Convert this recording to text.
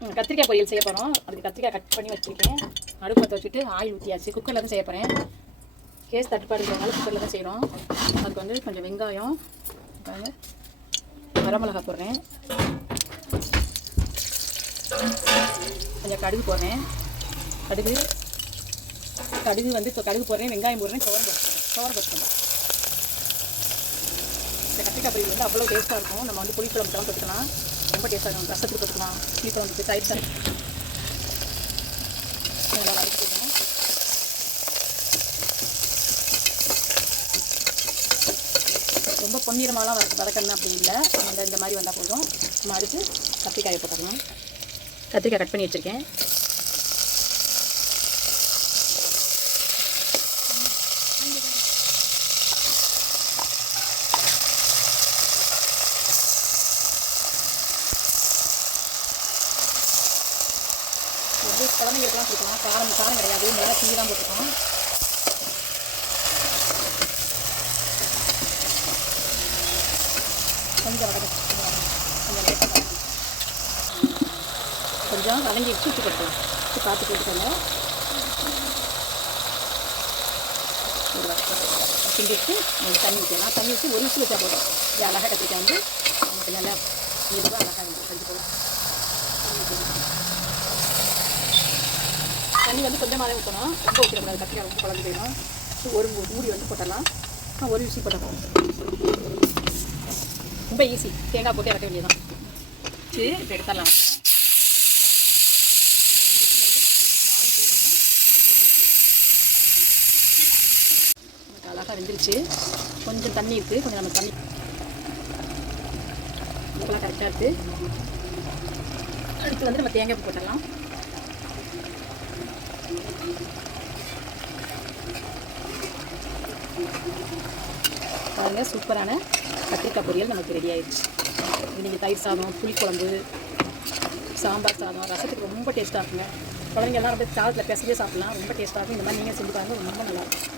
கத்திரிக்காய் பொரியல் செய்ய போகிறோம். அதுக்கு கத்திரிக்காய் கட் பண்ணி வச்சுருக்கேன். அடுப்பு பற்ற வச்சுட்டு ஆயில் ஊற்றியாச்சு. குக்கரில் தான் செய்ய போகிறேன். கேஸ் தட்டுப்பாடு இருக்கிறதுனால குக்கரில் தான் செய்கிறோம். அதுக்கு வந்து கொஞ்சம் வெங்காயம், வரமிளகா போடுறேன், கொஞ்சம் கடுகு போடுறேன். கடுகு வந்து இப்போ கடுகு போடுறேன், வெங்காயம் போடுறேன், துவரம் போட்டுக்கணும். இந்த கத்திரிக்காய் பொரியல் வந்து அவ்வளோ டேஸ்ட்டாக இருக்கும். நம்ம வந்து புளிக்குழம்புக்கெல்லாம் போட்டுக்கலாம், ரொம்ப டேஸ்ட்டாக இருக்கும். ரசத்துக்கு போட்டுக்கலாம், புளிக்குழம்புக்கு தயிர் சாதம் நல்லா அரைச்சிக்கணும். ரொம்ப பொன்னிறமாலாம் வதக்கணும் அப்படி இல்லை, இந்த மாதிரி வந்தால் போதும். நம்ம அடுத்து கத்திரிக்காயை போட்டுக்கலாம். கத்திரிக்காய் கட் பண்ணி வச்சுருக்கேன். வந்து குழந்தைங்களுக்குலாம் கொடுக்கலாம். காரம் கிடையாது, நல்லா தீ தான் போட்டுருக்கோம். கொஞ்சம் வதங்கி வச்சு உப்பு போட்டுக்கலாம். உப்பு பார்த்து போட்டுக்கோங்க. கிண்டிட்டு தண்ணி ஊற்றலாம். தண்ணி ஊற்றி ஒரு விசில் வச்சா போதும். இது அழகாக கத்திரிக்காய் வந்து நமக்கு நல்லா மெதுவாக அழகாக செஞ்சு போதும். தண்ணி வந்து கொஞ்சமாக தான் ஊற்றணும், ரொம்ப ஊற்றக்கூடாது. கத்திரிக்காய் ரொம்ப குழம்பு போயிடும். ஒரு மூடி வந்து போட்டலாம். ஒரு விசில் போட்டோம். ரொம்ப ஈஸி. தேங்காய் போட்டு இறக்க வேண்டியதான். சரி, இப்போ எடுத்துடலாம். அழகாக வெந்துருச்சு. கொஞ்சம் தண்ணி இருக்குது, கொஞ்சம் நம்ம தண்ணி இப்போலாம் கரெக்டாக இருக்குது. அடுத்து வந்து நம்ம தேங்காய் போட்டுடலாம். பாருங்கள், சூப்பரான கத்திரிக்காய் பொரியல் நமக்கு ரெடி ஆயிடுச்சு. இது நீங்கள் தயிர் சாதம், புளிக்குழம்பு, சாம்பார் சாதம், ரசத்துக்கு ரொம்ப டேஸ்ட்டாக இருக்குங்க. குழந்தைங்கள்லாம் ரொம்ப சாதத்தில் பிசைஞ்சே சாப்பிட்லாம். ரொம்ப டேஸ்ட்டாக இருக்கும். இந்த மாதிரி நீங்கள் செஞ்சு பாருங்கள், ரொம்ப நல்லாயிருக்கும்.